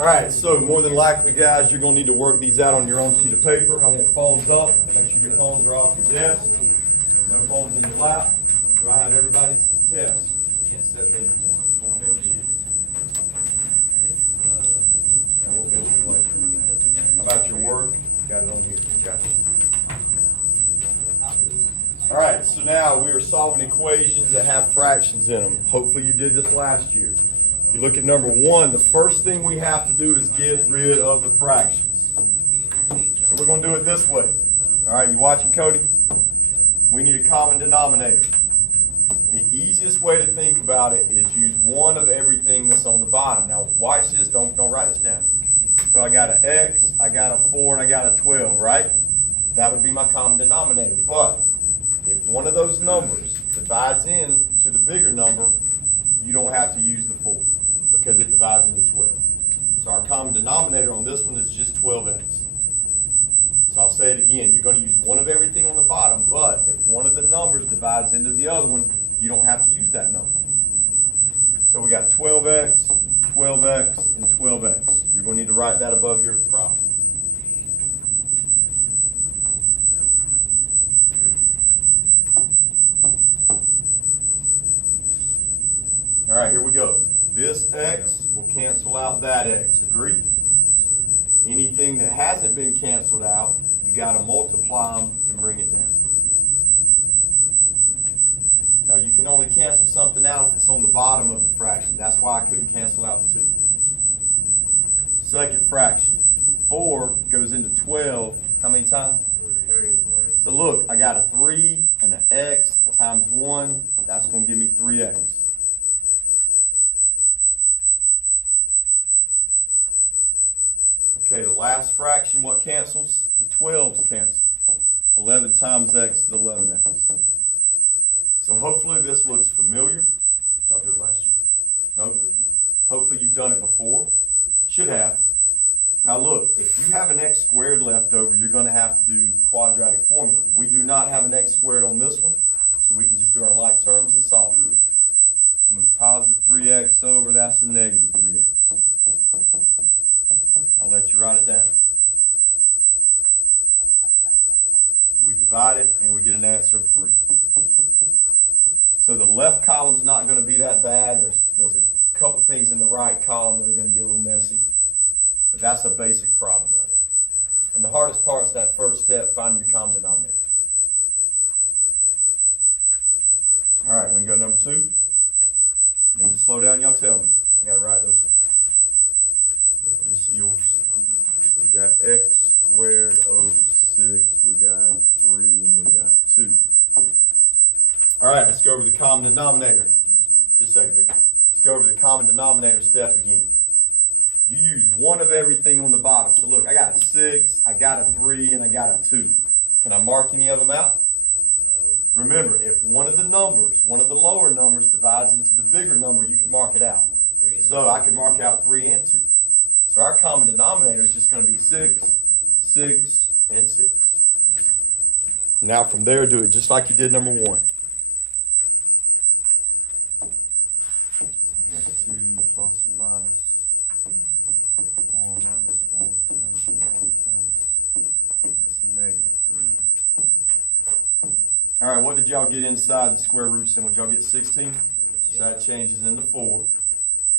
All right, so more than likely, guys, you're going to need to work these out on your own sheet of paper. I want phones up. Make sure your phones are off your desk. No phones in your lap. Do I have everybody's test? Except me. We'll finish it. And we'll finish it later. How about your work? Got it on here. Got it. All right, so now we are solving equations that have fractions in them. Hopefully you did this last year. You look at number one, the first thing we have to do is get rid of the fractions. So we're going to do it this way. All right, you watching, Cody? We need a common denominator. The easiest way to think about it is use one of everything that's on the bottom. Now watch this, don't write this down. So I got an X, I got a 4, and I got a 12, right? That would be my common denominator. But if one of those numbers divides into the bigger number, you don't have to use the 4 because it divides into 12. So our common denominator on this one is just 12x. So I'll say it again. You're going to use one of everything on the bottom, but if one of the numbers divides into the other one, you don't have to use that number. So we got 12x, 12x, and 12x. You're going to need to write that above your problem. All right, here we go. This x will cancel out that x. Agree? Anything that hasn't been canceled out, you got to multiply them and bring it down. Now, you can only cancel something out if it's on the bottom of the fraction. That's why I couldn't cancel out the 2. Second fraction. 4 goes into 12 how many times? 3. So look, I got a 3 and an x times 1. That's going to give me 3x. Okay, the last fraction, what cancels? The 12s cancel. 11 times x is 11x. So hopefully this looks familiar. Did y'all do it last year? No? Hopefully you've done it before. Should have. Now look, if you have an x squared left over, you're going to have to do quadratic formula. We do not have an x squared on this one, so we can just do our like terms and solve it. I move positive 3x over, that's a negative 3x. I'll let you write it down. We divide it and we get an answer of 3. So the left column's not going to be that bad. There's a couple things in the right column that are going to get a little messy. But that's a basic problem right there. And the hardest part is that first step, finding your common denominator. All right, when you go to number 2, need to slow down, y'all tell me. I got to write this one. Let me see yours. So we got x squared over 6, we got 3, and we got 2. All right, let's go over the common denominator. Just a second, Vic. Let's go over the common denominator step again. You use one of everything on the bottom. So look, I got a 6, I got a 3, and I got a 2. Can I mark any of them out? No. Remember, if one of the numbers, one of the lower numbers divides into the bigger number, you can mark it out. So I can mark out 3 and 2. So our common denominator is just going to be 6, 6, and 6. Now from there, do it just like you did number 1. 2 plus or minus 4 minus 4 times 1 times, that's a negative 3. All right, what did y'all get inside the square root symbol? Did y'all get 16? So that changes into 4.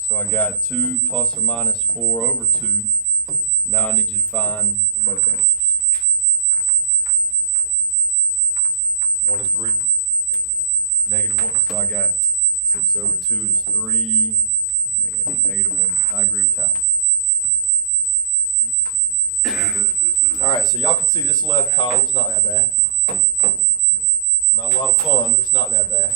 So I got 2 plus or minus 4 over 2. Now I need you to find both answers. 1 and 3? Negative 1. So I got 6 over 2 is 3. Negative 1. I agree with Tyler. All right, so y'all can see this left column's not that bad. Not a lot of fun, but it's not that bad.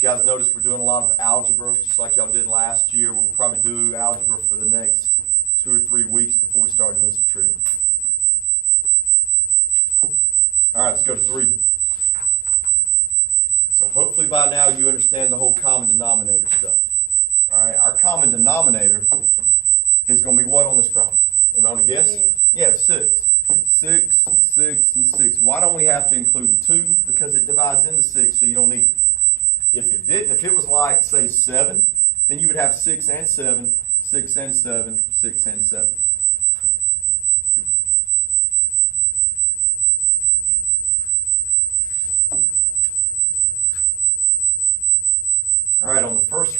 You guys notice we're doing a lot of algebra, just like y'all did last year. We'll probably do algebra for the next 2 or 3 weeks before we start doing some trig. All right, let's go to 3. So hopefully by now you understand the whole common denominator stuff. All right, our common denominator is going to be what on this problem? Anybody want to guess? 6. Yeah, 6. 6, 6, and 6. Why don't we have to include the 2? Because it divides into 6, so you don't need it. If it didn't, if it was like, say, 7, then you would have 6 and 7, 6 and 7, 6 and 7.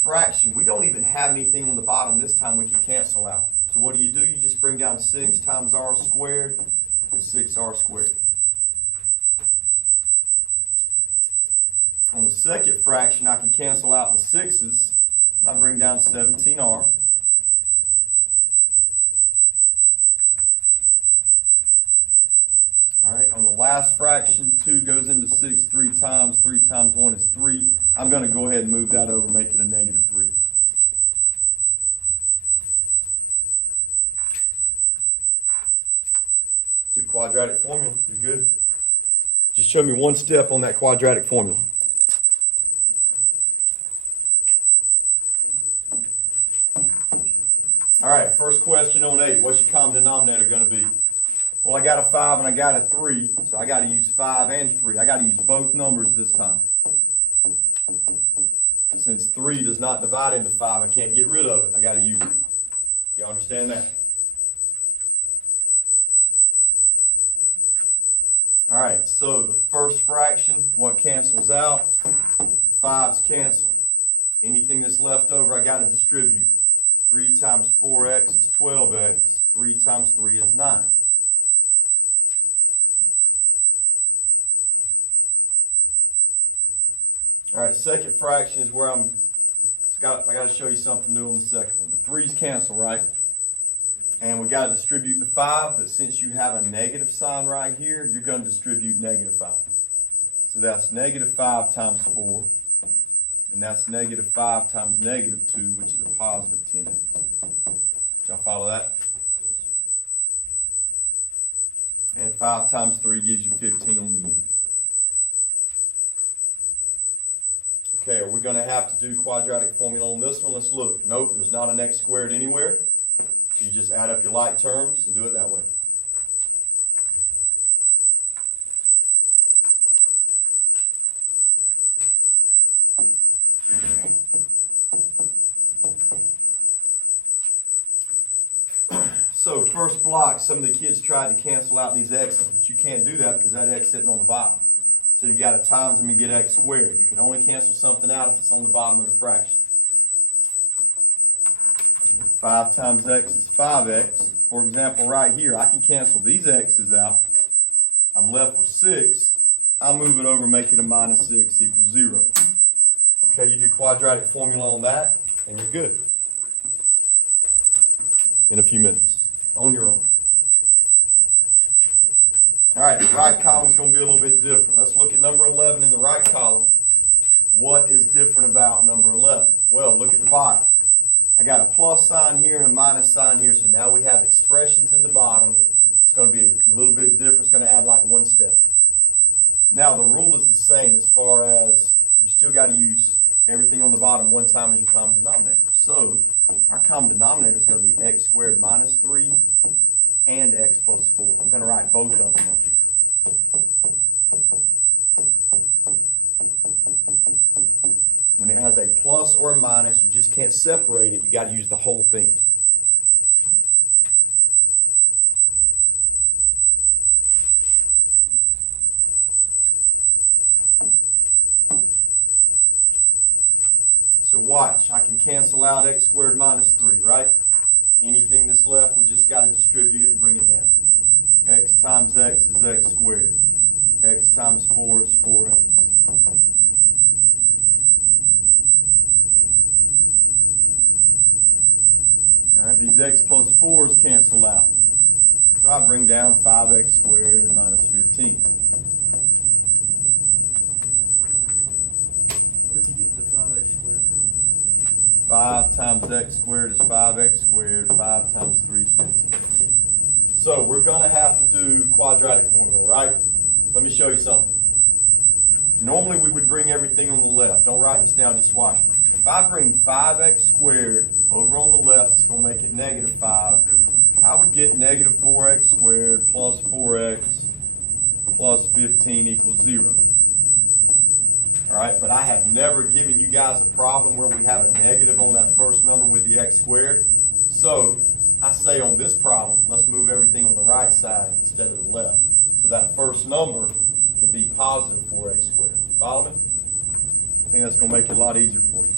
fraction, we don't even have anything on the bottom this time we can cancel out. So what do? You just bring down 6 times r squared is 6r squared. On the second fraction, I can cancel out the 6's. I bring down 17r. All right, on the last fraction, 2 goes into 6 3 times. 3 times 1 is 3. I'm going to go ahead and move that over, make it a negative 3. Do quadratic formula. You're good. Just show me one step on that quadratic formula. All right, first question on 8. What's your common denominator going to be? Well, I got a 5 and I got a 3, so I got to use 5 and 3. I got to use both numbers this time. Since 3 does not divide into 5, I can't get rid of it. I got to use it. You understand that? All right, so the first fraction, what cancels out? 5's cancel. Anything that's left over, I got to distribute. 3 times 4x is 12x. 3 times 3 is 9. All right, second fraction is where I got to show you something new on the second one. The 3's cancel, right? And we got to distribute the 5, but since you have a negative sign right here, you're going to distribute negative 5. So that's negative 5 times 4, and that's negative 5 times negative 2, which is a positive 10x. Y'all follow that? And 5 times 3 gives you 15 on the end. Okay, are we going to have to do quadratic formula on this one? Let's look. Nope, there's not an x squared anywhere. So you just add up your like terms and do it that way. So first block, some of the kids tried to cancel out these x's, but you can't do that because that x is sitting on the bottom. So you got to times them and get x squared. You can only cancel something out if it's on the bottom of the fraction. 5 times x is 5x. For example, right here, I can cancel these x's out. I'm left with 6. I move it over, make it a minus 6 equals 0. Okay, you do quadratic formula on that, and you're good. In a few minutes, on your own. All right, the right column is going to be a little bit different. Let's look at number 11 in the right column. What is different about number 11? Well, look at the bottom. I got a plus sign here and a minus sign here, so now we have expressions in the bottom. It's going to be a little bit different. It's going to add like one step. Now, the rule is the same as far as you still got to use everything on the bottom one time as your common denominator. So, our common denominator is going to be x squared minus 3 and x plus 4. I'm going to write both of them up here. When it has a plus or a minus, you just can't separate it. You got to use the whole thing. So watch, I can cancel out x squared minus 3, right? Anything that's left, we just got to distribute it and bring it down. X times x is x squared. X times 4 is 4x. All right, these x plus 4's cancel out. So I bring down 5x squared minus 15. Where'd you get the 5x squared from? 5 times x squared is 5x squared. 5 times 3 is 15. So we're going to have to do quadratic formula, right? Let me show you something. Normally we would bring everything on the left. Don't write this down, just watch me. If I bring 5x squared over on the left, it's going to make it negative 5. I would get negative 4x squared plus 4x plus 15 equals 0. All right, but I have never given you guys a problem where we have a negative on that first number with the x squared. So I say on this problem, let's move everything on the right side instead of the left. So that first number can be positive 4x squared. Follow me? I think that's going to make it a lot easier for you.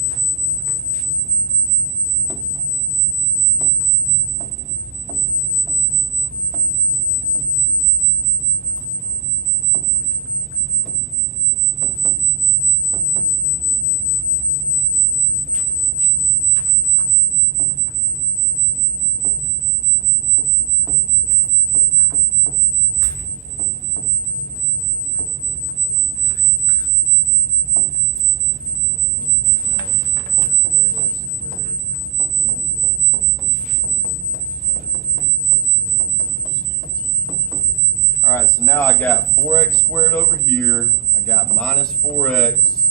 now I got 4x squared over here. I got minus 4x.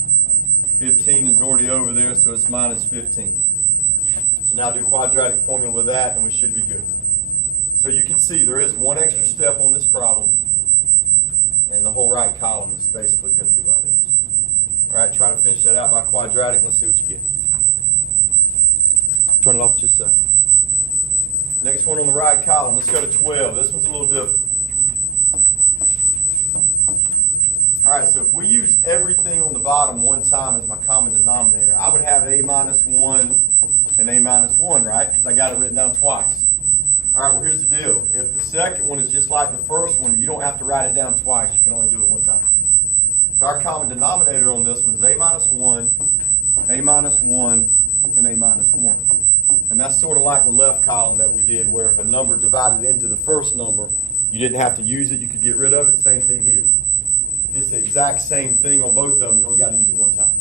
15 is already over there, so it's minus 15. So now do quadratic formula with that, and we should be good. So you can see there is one extra step on this problem, and the whole right column is basically going to be like this. All right, try to finish that out by quadratic. Let's see what you get. Turn it off just a second. Next one on the right column, let's go to 12. This one's a little different. All right, so if we use everything on the bottom one time as my common denominator, I would have a minus 1 and a minus 1, right? Because I got it written down twice. All right, well, here's the deal. If the second one is just like the first one, you don't have to write it down twice. You can only do it one time. So our common denominator on this one is a minus 1, a minus 1, and a minus 1. And that's sort of like the left column that we did, where if a number divided into the first number, you didn't have to use it, you could get rid of it. Same thing here. It's the exact same thing on both of them, you only got to use it one time.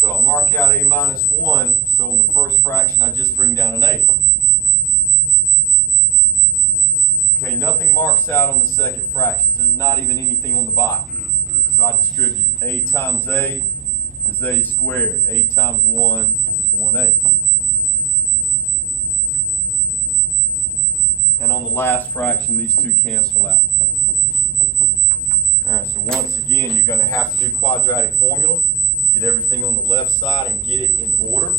So I'll mark out a minus 1, so on the first fraction I just bring down an a. Okay, nothing marks out on the second fraction. There's not even anything on the bottom. So I distribute. A times a is a squared. A times 1 is 1a. And on the last fraction, these two cancel out. All right, so once again, you're going to have to do quadratic formula. Get everything on the left side and get it in order.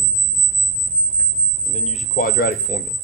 And then use your quadratic formula.